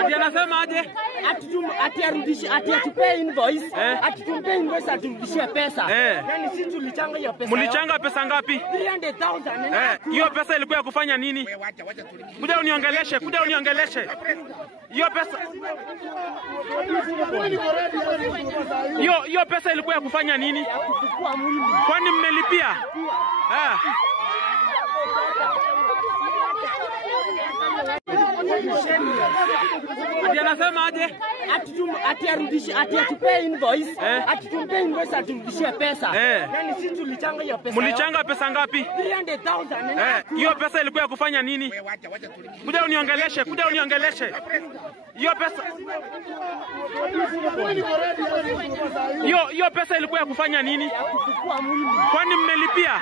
Ati anasema aje? Ati arudishe, ati atupe invoice, ati tumpe invoice aturudishie pesa. Yani sisi tulichanga hiyo pesa. Mlichanga pesa ngapi? 300,000. Hiyo pesa ilikuwa ya kufanya nini? Kuja uniongeleshe, kuja uniongeleshe. Hiyo pesa hiyo pesa ilikuwa ya kufanya nini? Kwani mmelipia? Ati anasema aje? Ati arudishe, ati atupe invoice, ati tumpe invoice aturudishie pesa. Yani sisi tulichanga hiyo pesa. Mlichanga pesa ngapi? 300,000. Hiyo pesa ilikuwa ya kufanya nini? Kuja uniongeleshe, kuja uniongeleshe. Hiyo pesa hiyo pesa ilikuwa ya kufanya nini? Kwani mmelipia?